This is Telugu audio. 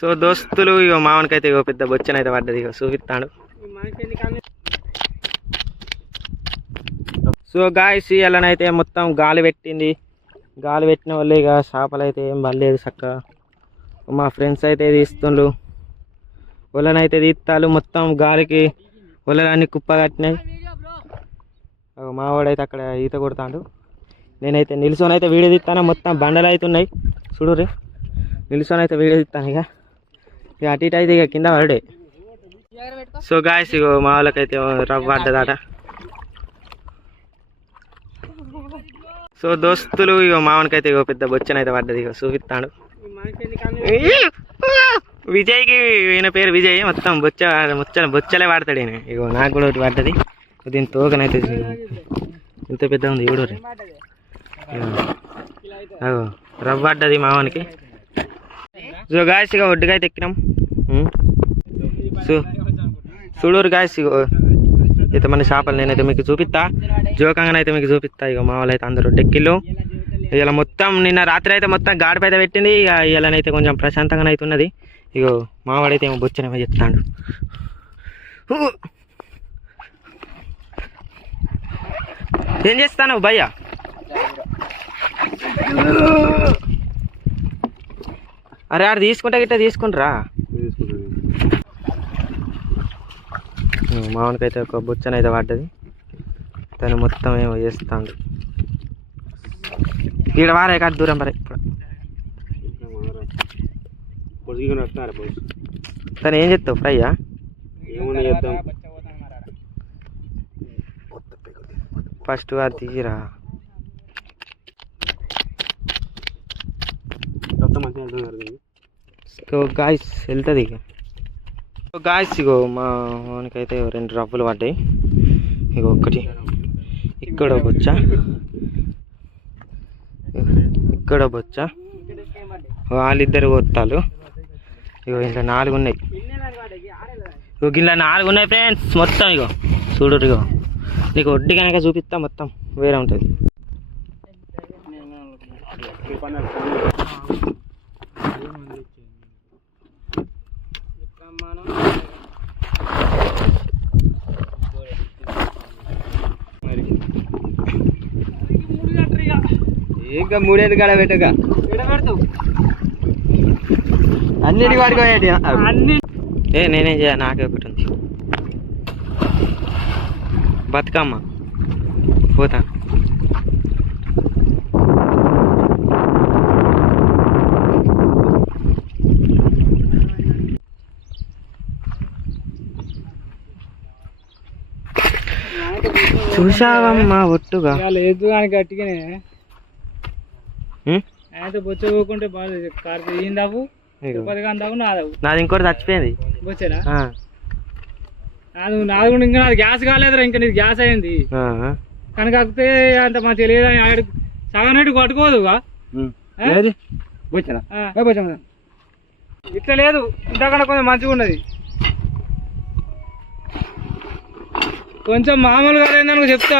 సో దోస్తులు ఇగో మామనికైతే ఇగో పెద్ద బొచ్చనైతే పడ్డది, ఇగో చూపిస్తాడు. సో గాయస్ ఇలానైతే మొత్తం గాలి పెట్టింది. గాలి పెట్టిన వల్ల ఇక చేపలు అయితే ఏం పడలేదు చక్కగా. మా ఫ్రెండ్స్ అయితే తీస్తుండ్రు, వలనైతే తీస్తాలు. మొత్తం గాలికి వలలన్నీ కుప్ప కట్టినాయి. మావాడైతే అక్కడ ఈత కొడతాడు. నేనైతే నిల్సొని అయితే వీడియో తీస్తాను. మొత్తం బండలు అయితే ఉన్నాయి చూడుర్రి. నిల్సొని అయితే వీడియో తీస్తాను. ఇక అటు ఇటు అయితే ఇక కింద పడే. సో గాయస్ ఇగో మా వాళ్ళకైతే రవ్వ పడ్డదాట. సో దోస్తులు ఇగో మామనికైతే ఇగో పెద్ద బొచ్చనైతే పడ్డది, ఇగో చూపిస్తాడు. విజయ్కి ఈయన పేరు విజయ్. మొత్తం బొచ్చలే వాడతాడు ఈయన. ఇగో నాకు కూడా ఒకటి పడ్డది. దీని తోకనైతే ఇంత పెద్ద ఉంది చూడు. అగో రవ్వ పడ్డది మామనికి. సో గాయస్ ఇక ఒడ్డుగా అయితే ఎక్కినాం. సో చూడరు గాయస్ ఇగో అయితే మన చేపలు నేనైతే మీకు చూపిస్తా. జోకంగానైతే మీకు చూపిస్తా. ఇక మా వాళ్ళు అయితే అందరూ డెక్కిళ్ళు. ఇలా మొత్తం నిన్న రాత్రి అయితే మొత్తం గాడిపై అయితే పెట్టింది. ఇక ఇలానైతే కొంచెం ప్రశాంతంగా అయితే ఉన్నది. ఇగో మావాడైతే ఏమో బొచ్చనేమో చెప్తాడు. ఏం చేస్తాను భయ్య? అరే ఆడ తీసుకుంటా గిట్ట తీసుకుంటారా? మామూలుకైతే ఒక బొచ్చనైతే పడ్డది. తను మొత్తం ఏమో చేస్తాడు. ఈడ వారే కాదు దూరం పరే. తను ఏం చెప్తావు? ఫ్రైయా? ఫస్ట్ అది తీసిరా. సో గాయస్ వెళ్తుంది ఇక. సో గాయస్ ఇగో మా మనకైతే 2 రవ్వలు పడ్డాయి. ఇగో ఒకటి ఇక్కడ బొచ్చ, ఇక్కడ బొచ్చ. వాళ్ళిద్దరు కొత్తాలు. ఇగో ఇంట్లో 4 ఉన్నాయి. ఇగో గిట్లా 4 ఉన్నాయి ఫ్రెండ్స్ మొత్తం. ఇగో చూడు. ఇగో నీకు వడ్డీ కనుక చూపిస్తా. మొత్తం వేరే ఉంటుంది. ఇంకా 3 కాడ పెట్టగా అన్నిటి వాడికి నేనేం చేయాలి? నాకే ఒకటి ఉంది. బతుకమ్మ పోతా. చూసావమ్మా ఒట్టుగా లేదు అని గట్టిగానే అయితే బొచ్చకోకుంటే బాగు. నాది ఇంకోటి చచ్చిపోయింది. బొచ్చరా? నాది కూడా ఇంకా నాది గ్యాస్ కాలేదురా. ఇంకా నీది గ్యాస్ అయింది కనుక కాకపోతే అంత మా తెలియదు. సగం రేటు కొట్టుకోదుగా. ఇట్లా లేదు, ఇంతకన్నా కొంచెం మంచిగా ఉన్నది. కొంచెం మామూలుగా చెప్తా